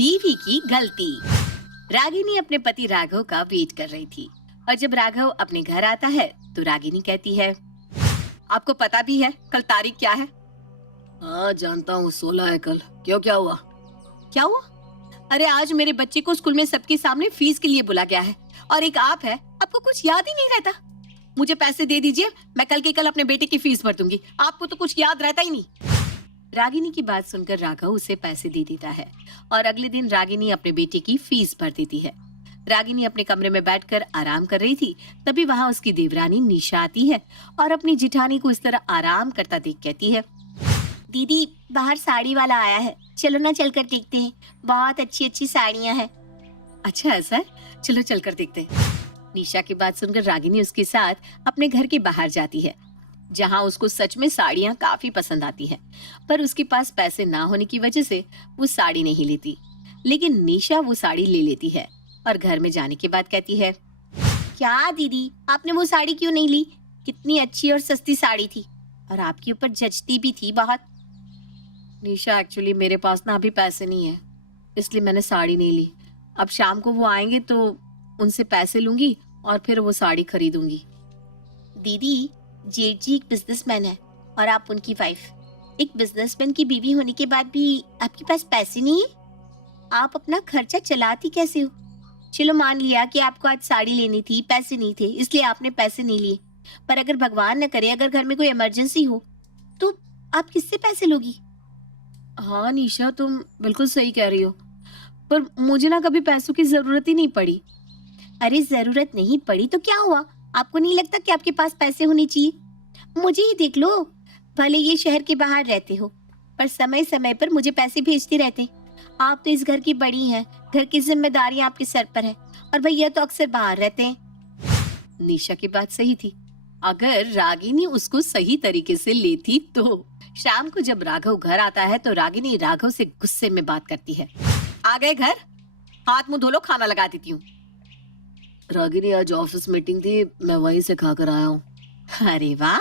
बीवी की गलती। रागिनी अपने पति राघव का वेट कर रही थी और जब राघव अपने घर आता है तो रागिनी कहती है, आपको पता भी है कल तारीख क्या है? हाँ जानता हूँ, 16 है कल। क्यों, क्या हुआ? क्या हुआ? अरे आज मेरे बच्चे को स्कूल में सबके सामने फीस के लिए बुला गया है और एक आप है, आपको कुछ याद ही नहीं रहता। मुझे पैसे दे दीजिए, मैं कल के कल अपने बेटे की फीस भर दूंगी। आपको तो कुछ याद रहता ही नहीं। रागिनी की बात सुनकर राघव उसे पैसे दे देता है और अगले दिन रागिनी अपने बेटे की फीस भर देती है। रागिनी अपने कमरे में बैठकर आराम कर रही थी, तभी वहाँ उसकी देवरानी निशा आती है और अपनी जिठानी को इस तरह आराम करता देख कहती है, दीदी बाहर साड़ी वाला आया है, चलो ना चलकर देखते हैं, बहुत अच्छी अच्छी साड़ियाँ हैं। अच्छा ऐसा है, चलो चलकर देखते हैं। निशा की बात सुनकर रागिनी उसके साथ अपने घर के बाहर जाती है, जहाँ उसको सच में साड़ियाँ काफी पसंद आती हैं, पर उसके पास पैसे ना होने की वजह से वो साड़ी नहीं लेती। लेकिन निशा वो साड़ी ले लेती है और घर में जाने के बाद कहती है, क्या दीदी आपने वो साड़ी क्यों नहीं ली? कितनी अच्छी और सस्ती साड़ी थी और आपके ऊपर जचती भी थी बहुत। निशा एक्चुअली मेरे पास ना अभी पैसे नहीं है, इसलिए मैंने साड़ी नहीं ली। अब शाम को वो आएंगे तो उनसे पैसे लूंगी और फिर वो साड़ी खरीदूंगी। दीदी जेठ जी एक बिजनेसमैन है और आप उनकी वाइफ। एक बिजनेसमैन की बीवी होने के बाद भी आपके पास पैसे नहीं है? आप अपना खर्चा चलाती कैसे हो? चलो मान लिया कि आपको आज साड़ी लेनी थी, पैसे नहीं थे इसलिए आपने पैसे नहीं लिए, पर अगर भगवान न करे अगर घर में कोई इमरजेंसी हो तो आप किससे पैसे लोगी? हाँ निशा तुम बिल्कुल सही कह रही हो, पर मुझे ना कभी पैसों की जरूरत ही नहीं पड़ी। अरे जरूरत नहीं पड़ी तो क्या हुआ? आपको नहीं लगता कि आपके पास पैसे होने चाहिए? मुझे ही देख लो, भले ये शहर के बाहर रहते हो पर समय समय पर मुझे पैसे भेजते रहते। आप तो इस घर की बड़ी हैं, घर की जिम्मेदारियां आपके सर पर है और भैया तो अक्सर बाहर रहते हैं। निशा की बात सही थी, अगर रागिनी उसको सही तरीके से लेती तो। शाम को जब राघव घर आता है तो रागिनी राघव से गुस्से में बात करती है, आ गए घर? हाथ मुंह धो लो, खाना लगा देती हूँ। रागिनी आज ऑफिस मीटिंग थी, मैं वहीं से खाकर आया हूँ। अरे वाह,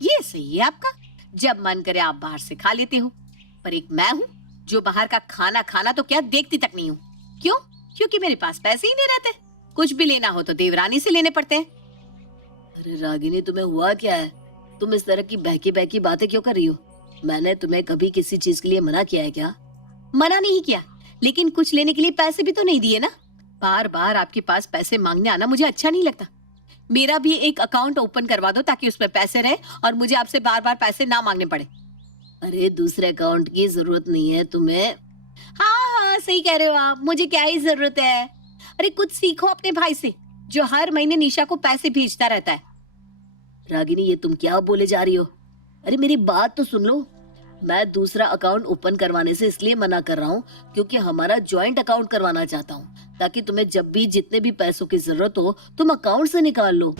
ये सही है आपका, जब मन करे आप बाहर से खा लेते हो, पर एक मैं हूँ जो बाहर का खाना खाना तो क्या देखती तक नहीं हूँ। क्यों? क्योंकि मेरे पास पैसे ही नहीं रहते। कुछ भी लेना हो तो देवरानी से लेने पड़ते हैं। अरे रागिनी तुम्हें हुआ क्या है? तुम इस तरह की बहकी बहकी बातें क्यों कर रही हो? मैंने तुम्हें कभी किसी चीज के लिए मना किया है क्या? मना नहीं किया, लेकिन कुछ लेने के लिए पैसे भी तो नहीं दिए ना। बार बार आपके पास पैसे मांगने आना मुझे अच्छा नहीं लगता। मेरा भी एक अकाउंट ओपन करवा दो ताकि उसमें पैसे रहे और मुझे आपसे बार बार पैसे ना मांगने पड़े। अरे दूसरे अकाउंट की जरूरत नहीं है तुम्हें। हाँ हाँ सही कह रहे हो आप, मुझे क्या ही जरूरत है। अरे कुछ सीखो अपने भाई से जो हर महीने निशा को पैसे भेजता रहता है। रागिनी ये तुम क्या बोले जा रही हो? अरे मेरी बात तो सुन लो। मैं दूसरा अकाउंट ओपन करवाने से इसलिए मना कर रहा हूँ क्योंकि हमारा जॉइंट अकाउंट करवाना चाहता हूँ ताकि तुम्हें जब भी जितने भी पैसों की जरूरत हो तुम अकाउंट से निकाल लो।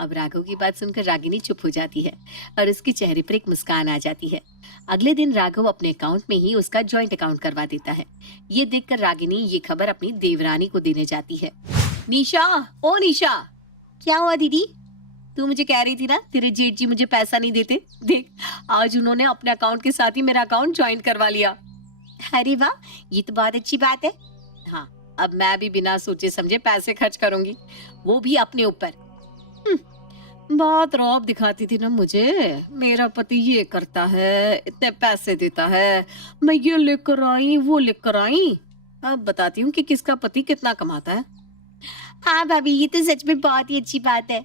अब राघव की बात सुनकर रागिनी चुप हो जाती है और उसके चेहरे पर एक मुस्कान आ जाती है। अगले दिन राघव अपने अकाउंट में ही उसका जॉइंट अकाउंट करवा देता है। ये देखकर रागिनी ये खबर अपनी देवरानी को देने जाती है। निशा, ओ निशा। क्या हुआ दीदी? तू मुझे कह रही थी ना तेरे जेठ जी मुझे पैसा नहीं देते, देख आज उन्होंने अपने अकाउंट के साथ ही मेरा अकाउंट ज्वाइन करवा लिया। अरे वाह, ये तो बहुत अच्छी बात है। हाँ, अब मैं भी बिना सोचे समझे पैसे खर्च करूंगी, वो भी अपने ऊपर। बहुत रौब दिखाती थी ना मुझे, मेरा पति ये करता है, इतने पैसे देता है, मैं ये लेकर आई वो लेकर आई। अब बताती हूँ कि किसका पति कितना कमाता है। हाँ भाभी, ये तो सच में बहुत ही अच्छी बात है।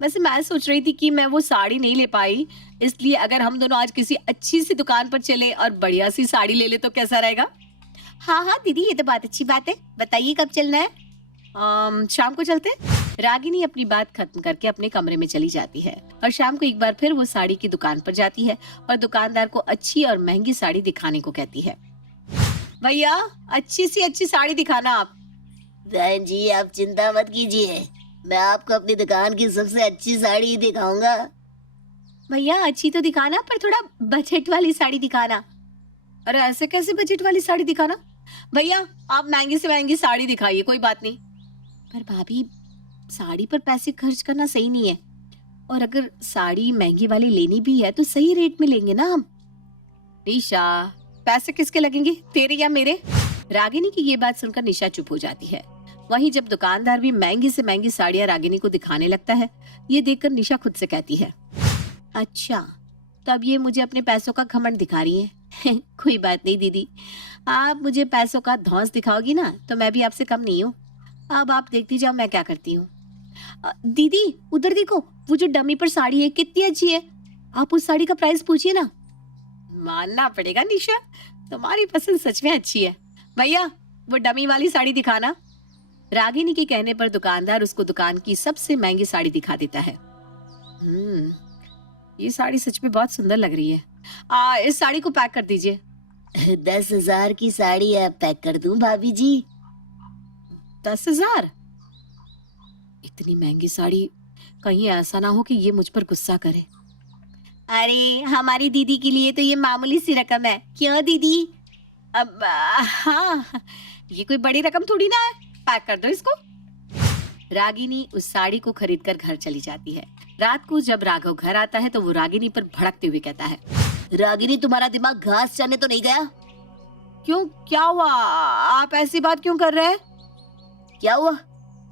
वैसे मैं सोच रही थी कि मैं वो साड़ी नहीं ले पाई, इसलिए अगर हम दोनों आज किसी अच्छी सी दुकान पर चले और बढ़िया सी साड़ी ले ले तो कैसा रहेगा? हाँ हाँ दीदी, ये तो बहुत अच्छी बात है। बताइए कब चलना है? शाम को चलते हैं। रागिनी अपनी बात खत्म करके अपने कमरे में चली जाती है और शाम को एक बार फिर वो साड़ी की दुकान पर जाती है और दुकानदार को अच्छी और महंगी साड़ी दिखाने को कहती है। भैया अच्छी सी अच्छी साड़ी दिखाना आप। बहन जी आप चिंता मत कीजिए, मैं आपको अपनी दुकान की सबसे अच्छी साड़ी दिखाऊंगा। भैया अच्छी तो दिखाना पर थोड़ा बजट वाली साड़ी दिखाना। अरे ऐसे कैसे बजट वाली साड़ी दिखाना? भैया आप महंगी से महंगी साड़ी दिखाइए, कोई बात नहीं। पर भाभी साड़ी पर पैसे खर्च करना सही नहीं है, और अगर साड़ी महंगी वाली लेनी भी है तो सही रेट में लेंगे ना हम। निशा पैसे किसके लगेंगे, तेरे या मेरे? रागिनी की ये बात सुनकर निशा चुप हो जाती है। वहीं जब दुकानदार भी महंगी से महंगी साड़ियां रागिनी को दिखाने लगता है, ये देखकर निशा खुद से कहती है, अच्छा तो अब ये मुझे अपने पैसों का घमंड दिखा रही है। कोई बात नहीं दीदी, आप मुझे पैसों का धौंस दिखाओगी ना तो मैं भी आपसे कम नहीं हूँ। अब आप देखती जाओ मैं क्या करती हूँ। दीदी उधर देखो, वो जो डमी पर साड़ी है कितनी अच्छी है, आप उस साड़ी का प्राइस पूछिए ना। मानना पड़ेगा निशा, तुम्हारी पसंद सच में अच्छी है। भैया वो डमी वाली साड़ी दिखाना। रागिनी के कहने पर दुकानदार उसको दुकान की सबसे महंगी साड़ी दिखा देता है। ये साड़ी सच में बहुत सुंदर लग रही है। इस साड़ी को पैक कर दीजिए। 10,000 की साड़ी है, पैक कर दूं भाभी जी? 10,000? इतनी महंगी साड़ी, कहीं ऐसा ना हो कि ये मुझ पर गुस्सा करे। अरे हमारी दीदी के लिए तो ये मामूली सी रकम है, क्यों दीदी? अब हाँ, ये कोई बड़ी रकम थोड़ी ना है, पैक कर दो इसको। रागिनी उस साड़ी को खरीद कर घर चली जाती है। रात को जब राघव घर आता है तो वो रागिनी पर भड़कते हुए कहता है, रागिनी तुम्हारा दिमाग घास चरने तो नहीं गया? क्यों, क्या हुआ? आप ऐसी बात क्यों कर रहे हैं? क्या हुआ?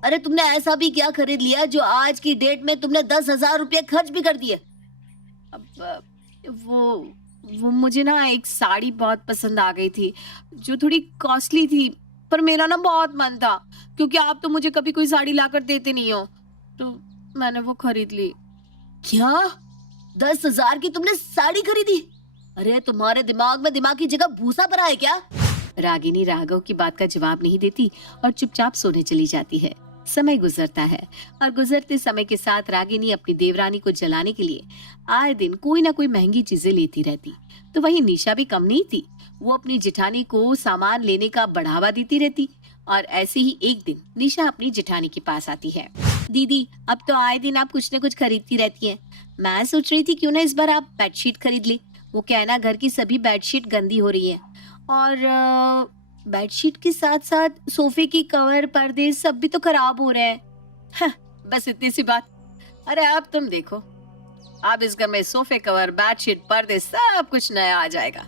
अरे तुमने ऐसा भी क्या खरीद लिया जो आज की डेट में तुमने 10,000 रुपये खर्च भी कर दिए? अब वो मुझे ना एक साड़ी बहुत पसंद आ गई थी जो थोड़ी कॉस्टली थी, पर मेरा ना बहुत मन था क्योंकि आप तो मुझे कभी कोई साड़ी लाकर देते नहीं हो, तो मैंने वो खरीद ली। क्या 10,000 की तुमने साड़ी खरीदी? अरे तुम्हारे दिमाग में दिमाग की जगह भूसा भरा है क्या? रागिनी राघव की बात का जवाब नहीं देती और चुपचाप सोने चली जाती है। समय गुजरता है और गुजरते समय के साथ रागिनी अपनी देवरानी को जलाने के लिए आए दिन कोई ना कोई महंगी चीजें लेती रहती। तो वही निशा भी कम नहीं थी, वो अपनी जेठानी को सामान लेने का बढ़ावा देती रहती। और ऐसे ही एक दिन निशा अपनी जेठानी के पास आती है। दीदी अब तो आए दिन आप कुछ न कुछ खरीदती रहती हैं। मैं सोच रही थी क्यों ना इस बार आप बेडशीट खरीद ले। वो क्या है ना, घर की सभी बेडशीट गंदी हो रही है और बेडशीट के साथ साथ सोफे की कवर पर्दे सब भी तो खराब हो रहे हैं। बस इतनी सी बात। अरे अब तुम देखो, अब इस घर में सोफे कवर बेडशीट पर्दे सब कुछ नया आ जाएगा।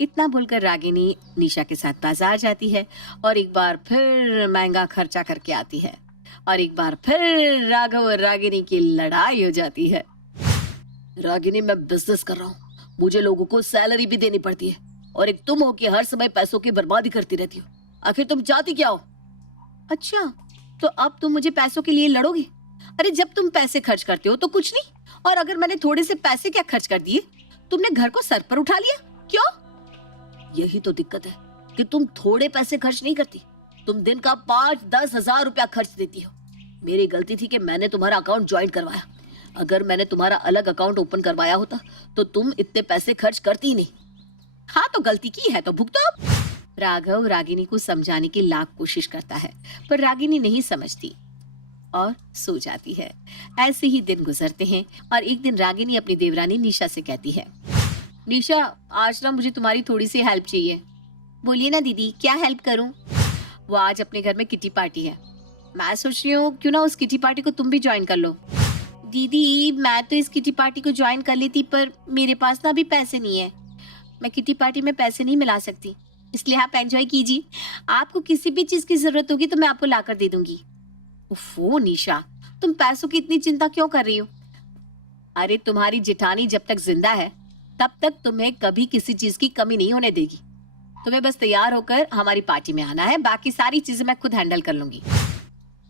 इतना बोलकर रागिनी निशा के साथ बाजार जाती है और एक बार फिर महंगा खर्चा करके आती है और एक बार फिर राघव और रागिनी की लड़ाई हो जाती है। रागिनी मैं बिजनेस कर रहा हूँ, मुझे लोगों को सैलरी भी देनी पड़ती है और एक तुम हो कि हर समय पैसों की बर्बादी करती रहती हो। आखिर तुम चाहती क्या हो? अच्छा तो अब तुम मुझे पैसों के लिए लड़ोगे? अरे जब तुम पैसे खर्च करते हो तो कुछ नहीं, और अगर मैंने थोड़े से पैसे क्या खर्च कर दिए, तुमने घर को सर पर उठा लिया। क्यों? यही तो दिक्कत है कि तुम थोड़े पैसे खर्च नहीं करती, तुम दिन का 5-10 हजार रुपया खर्च देती हो। मेरी गलती थी कि मैंने तुम्हारा अकाउंट ज्वाइन करवाया। अगर मैंने तुम्हारा अलग अकाउंट ओपन करवाया होता तो तुम इतने पैसे खर्च करती ही नहीं। हाँ तो गलती की है तो भुगतो अब। राघव रागिनी को समझाने की लाख कोशिश करता है पर रागिनी नहीं समझती और सो जाती है। ऐसे ही दिन गुजरते हैं और एक दिन रागिनी अपनी देवरानी निशा से कहती है, निशा आज ना मुझे तुम्हारी थोड़ी सी हेल्प चाहिए। बोलिए ना दीदी, क्या हेल्प करूं? वो आज अपने घर में किटी पार्टी है, मैं सोच रही हूँ क्यों ना उस किटी पार्टी को तुम भी ज्वाइन कर लो। दीदी मैं तो इस किटी पार्टी को ज्वाइन कर लेती, पर मेरे पास ना अभी पैसे नहीं है। मैं किटी पार्टी में पैसे नहीं मिला सकती, इसलिए आप एंजॉय कीजिए। आपको किसी भी चीज की जरूरत होगी तो मैं आपको लाकर दे दूंगी। ओफो निशा, तुम पैसों की इतनी चिंता क्यों कर रही हो? अरे तुम्हारी जेठानी जब तक जिंदा है तब तक तुम्हें कभी किसी चीज की कमी नहीं होने देगी। तुम्हें बस तैयार होकर हमारी पार्टी में आना है, बाकी सारी चीजें मैं खुद हैंडल कर लूंगी।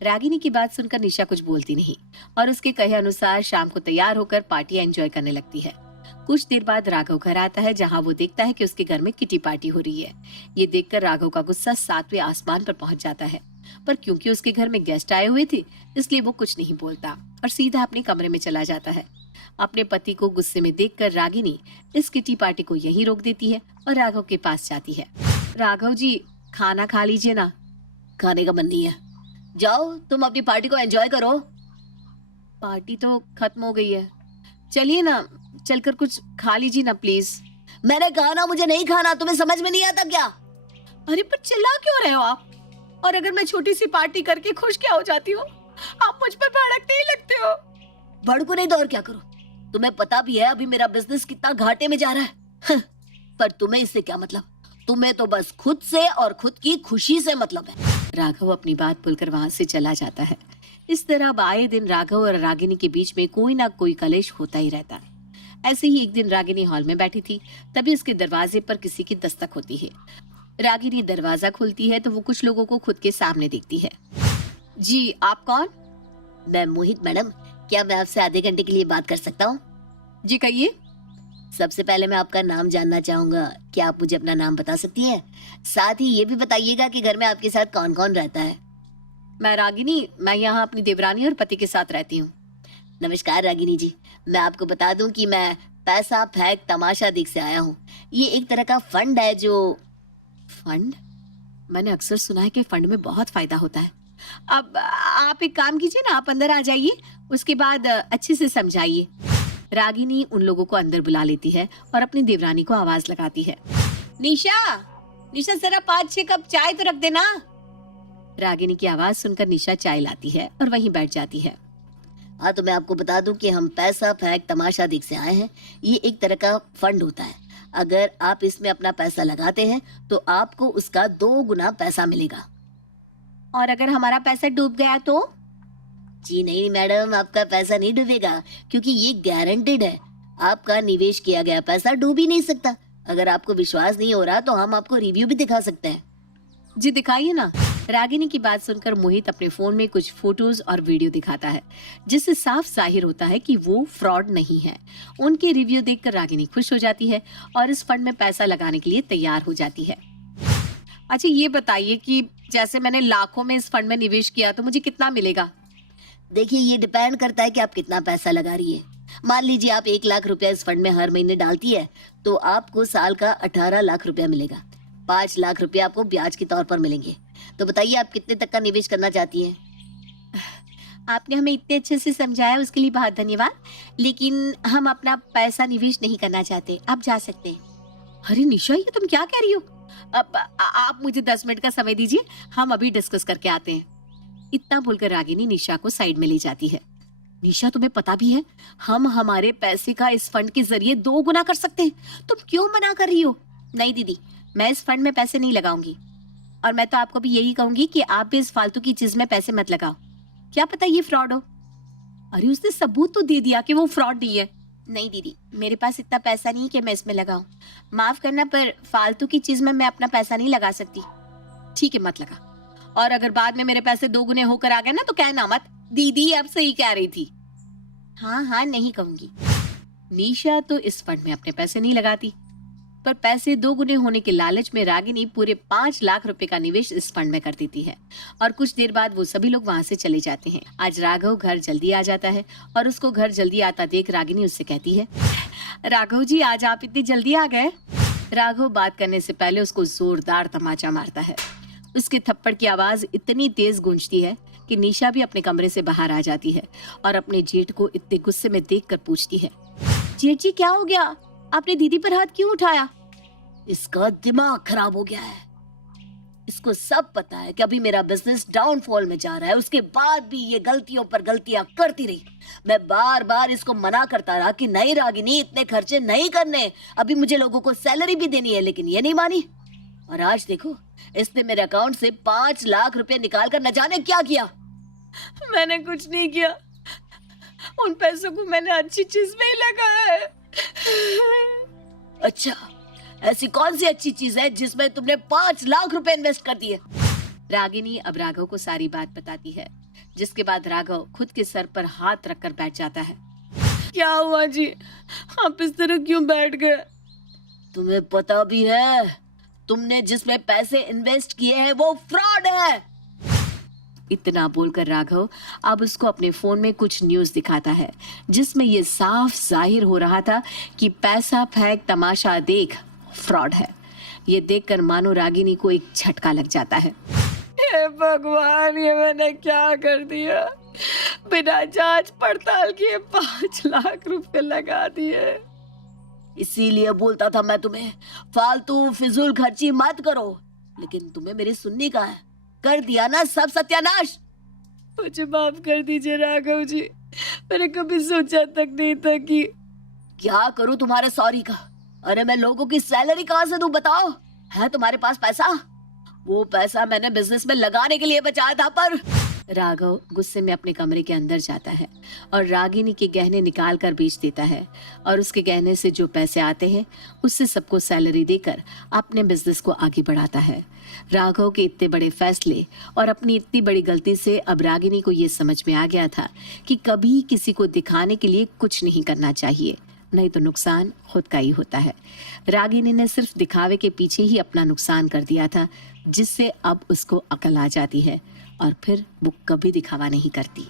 रागिनी की बात सुनकर निशा कुछ बोलती नहीं और उसके कहे अनुसार शाम को तैयार होकर पार्टी एंजॉय करने लगती है। कुछ देर बाद राघव घर आता है जहाँ वो देखता है कि उसके घर में किटी पार्टी हो रही है। ये देखकर राघव का गुस्सा 7वें आसमान पर पहुंच जाता है, पर क्योंकि उसके घर में गेस्ट आए हुए थे इसलिए वो कुछ नहीं बोलता और सीधा अपने कमरे में चला जाता है। अपने पति को गुस्से में देखकर रागिनी इस किटी पार्टी को यहीं रोक देती है और राघव के पास जाती है। राघव जी खाना खा लीजिए ना। खाने का मन नहीं है, जाओ तुम अपनी पार्टी को एंजॉय करो। पार्टी तो खत्म हो गई है, चलिए ना चलकर कुछ खा लीजिए ना प्लीज। मैंने कहा ना मुझे नहीं खाना, तुम्हें समझ में नहीं आता क्या? अरे पर चिल्ला क्यों रहे हो आप? और अगर मैं छोटी सी पार्टी करके खुश क्या हो जाती हूँ, आप मुझ पर भड़कते ही लगते हो। भड़को नहीं तो और क्या करो? तुम्हें पता भी है अभी मेरा बिजनेस कितना घाटे में जा रहा है। पर तुम्हें इससे क्या मतलब? तुम्हें तो बस खुद से और खुद की खुशी से मतलब है। राघव अपनी बात बोलकर वहां से चला जाता है। इस तरह अब आए दिन राघव और रागिनी के बीच में कोई ना कोई कलेश होता ही रहता है। ऐसे ही एक दिन रागिनी हॉल में बैठी थी, तभी उसके दरवाजे पर किसी की दस्तक होती है। रागिनी दरवाजा खोलती है तो वो कुछ लोगों को खुद के सामने देखती है। जी, आप कौन? मैं मोहित मैडम, क्या मैं आपसे आधे घंटे के लिए बात कर सकता हूँ? जी कहिए। सबसे पहले मैं आपका नाम जानना चाहूंगा, क्या आप मुझे अपना नाम बता सकती हैं? साथ ही ये भी बताइएगा कि घर में आपके साथ कौन कौन रहता है? मैं रागिनी, मैं यहाँ अपनी देवरानी और पति के साथ रहती हूँ। नमस्कार रागिनी जी, मैं आपको बता दूं कि मैं पैसा फेंक तमाशा देख से आया हूँ। ये एक तरह का फंड है जो... फंड? मैंने अक्सर सुना है कि फंड में बहुत फायदा होता है। अब आप एक काम कीजिए ना, आप अंदर आ जाइए, उसके बाद अच्छे से समझाइए। रागिनी उन लोगों को अंदर बुला लेती है और अपनी देवरानी को आवाज लगाती है। निशा, निशा जरा 5-6 कप चाय तो रख देना। रागिनी की आवाज सुनकर निशा चाय लाती है और वहीं बैठ जाती है। हाँ, तो मैं आपको बता दूं कि हम पैसा फेंक तमाशा देख से आए हैं। ये एक तरह का फंड होता है। अगर आप इसमें अपना पैसा लगाते हैं तो आपको उसका 2 गुना पैसा मिलेगा। और अगर हमारा पैसा डूब गया तो? जी नहीं मैडम, आपका पैसा नहीं डूबेगा, क्योंकि ये गारंटेड है। आपका निवेश किया गया पैसा डूब ही नहीं सकता। अगर आपको विश्वास नहीं हो रहा तो हम आपको रिव्यू भी दिखा सकते हैं। जी दिखाइए ना। रागिनी की बात सुनकर मोहित अपने फोन में कुछ फोटोज और वीडियो दिखाता है, जिससे साफ जाहिर होता है कि वो फ्रॉड नहीं है। उनके रिव्यू देखकर रागिनी खुश हो जाती है और इस फंड में पैसा लगाने के लिए तैयार हो जाती है। अच्छा ये बताइए कि जैसे मैंने लाखों में इस फंड में निवेश किया तो मुझे कितना मिलेगा? देखिए, ये डिपेंड करता है कि आप कितना पैसा लगा रही है। मान लीजिए आप 1 लाख रुपया इस फंड में हर महीने डालती है तो आपको साल का 18 लाख रुपया मिलेगा। 5 लाख रुपया आपको ब्याज के तौर पर मिलेंगे। तो बताइए आप कितने तक का निवेश करना चाहती हैं? आपने हमें इतने अच्छे से समझाया, उसके लिए बहुत धन्यवाद, लेकिन हम अपना पैसा निवेश नहीं करना चाहते। आप जा सकते हैं। अरे निशा, ये तुम क्या कह रही हो? अब आप मुझे 10 मिनट का समय दीजिए, हम अभी डिस्कस करके आते हैं। इतना बोलकर रागिनी निशा को साइड में ले जाती है। निशा, तुम्हें पता भी है हम हमारे पैसे का इस फंड के जरिए 2 गुना कर सकते हैं। तुम क्यों मना कर रही हो? नहीं दीदी, मैं इस फंड में पैसे नहीं लगाऊंगी, और मैं तो आपको भी यही कहूंगी कि आप भी इस फालतू की चीज में पैसे मत लगाओ। क्या पता ये फ्रॉड हो। अरे उसने सबूत तो दे दिया कि वो फ्रॉड नहीं है। नहीं दीदी, मेरे पास इतना पैसा नहीं कि मैं इसमें लगाऊं। माफ करना, पर फालतू की चीज में मैं अपना पैसा नहीं लगा सकती। ठीक है, मत लगा, और अगर बाद में मेरे पैसे 2 गुने होकर आ गए ना तो कहना मत, दीदी अब सही कह रही थी। हाँ हाँ, नहीं कहूंगी। निशा तो इस फंड में अपने पैसे नहीं लगाती, पर पैसे 2 गुने होने के लालच में रागिनी पूरे 5 लाख रुपए का निवेश इस फंड में कर देती है, और कुछ देर बाद वो सभी लोग वहां से चले जाते हैं। आज राघव घर जल्दी आ जाता है और उसको घर जल्दी आता देख रागिनी उससे कहती है, राघव जी, आज आप इतनी जल्दी आ गए? राघव बात करने से पहले उसको जोरदार तमाचा मारता है। उसके थप्पड़ की आवाज इतनी तेज गूंजती है कि निशा भी अपने कमरे से बाहर आ जाती है और अपने जेठ को इतने गुस्से में देखकर पूछती है, जेठ जी क्या हो गया? आपने दीदी पर हाथ क्यों उठाया? इसका दिमाग खराब हो गया है। इसको सब पता है कि अभी मेरा बिजनेस डाउनफॉल में जा रहा है, उसके बाद भी ये गलतियों पर गलतियां करती रही। मैं बार बार इसको मना करता रहा कि नहीं रागिनी, इतने खर्चे नहीं करने, अभी मुझे लोगों को सैलरी भी देनी है, लेकिन ये नहीं मानी। और आज देखो, इसने मेरे अकाउंट से 5 लाख रुपए निकाल कर न जाने क्या किया। मैंने कुछ नहीं किया, उन पैसों को मैंने अच्छी चीज में ही लगाया है। अच्छा, ऐसी कौन सी अच्छी चीज है जिसमें तुमने 5 लाख रुपए इन्वेस्ट कर दिए? रागिनी अब राघव को सारी बात बताती है, जिसके बाद राघव खुद के सर पर हाथ रखकर बैठ जाता है। क्या हुआ जी, आप इस तरह क्यों बैठ गए? तुम्हें पता भी है तुमने जिसमें पैसे इन्वेस्ट किए हैं वो फ्रॉड है। इतना बोलकर राघव अब उसको अपने फोन में कुछ न्यूज दिखाता है, जिसमें ये साफ जाहिर हो रहा था कि पैसा फेंक तमाशा देख फ्रॉड है। ये देखकर मानो रागिनी को एक झटका लग जाता है। हे भगवान, ये मैंने क्या कर दिया? बिना जांच पड़ताल किए 5 लाख रुपए लगा दिए। इसीलिए बोलता था मैं तुम्हें, फालतू फिजूल खर्ची मत करो, लेकिन तुम्हें मेरी सुननी का है। कर दिया ना सब सत्यानाश। मुझे माफ कर दीजिए राघव जी, मैंने कभी सोचा तक नहीं था कि... क्या करूं तुम्हारे सॉरी का? अरे मैं लोगों की सैलरी कहां से दूं बताओ? है तुम्हारे पास पैसा? वो पैसा मैंने बिजनेस में लगाने के लिए बचाया था पर। राघव गुस्से में अपने कमरे के अंदर जाता है और रागिनी के गहने निकाल कर बेच देता है और उसके गहने से जो पैसे आते हैं उससे सबको सैलरी देकर अपने बिजनेस को आगे बढ़ाता है। राघव के इतने बड़े फैसले और अपनी इतनी बड़ी गलती से अब रागिनी को ये समझ में आ गया था कि कभी किसी को दिखाने के लिए कुछ नहीं करना चाहिए, नहीं तो नुकसान खुद का ही होता है। रागिनी ने सिर्फ दिखावे के पीछे ही अपना नुकसान कर दिया था, जिससे अब उसको अकल आ जाती है और फिर वो कभी दिखावा नहीं करती।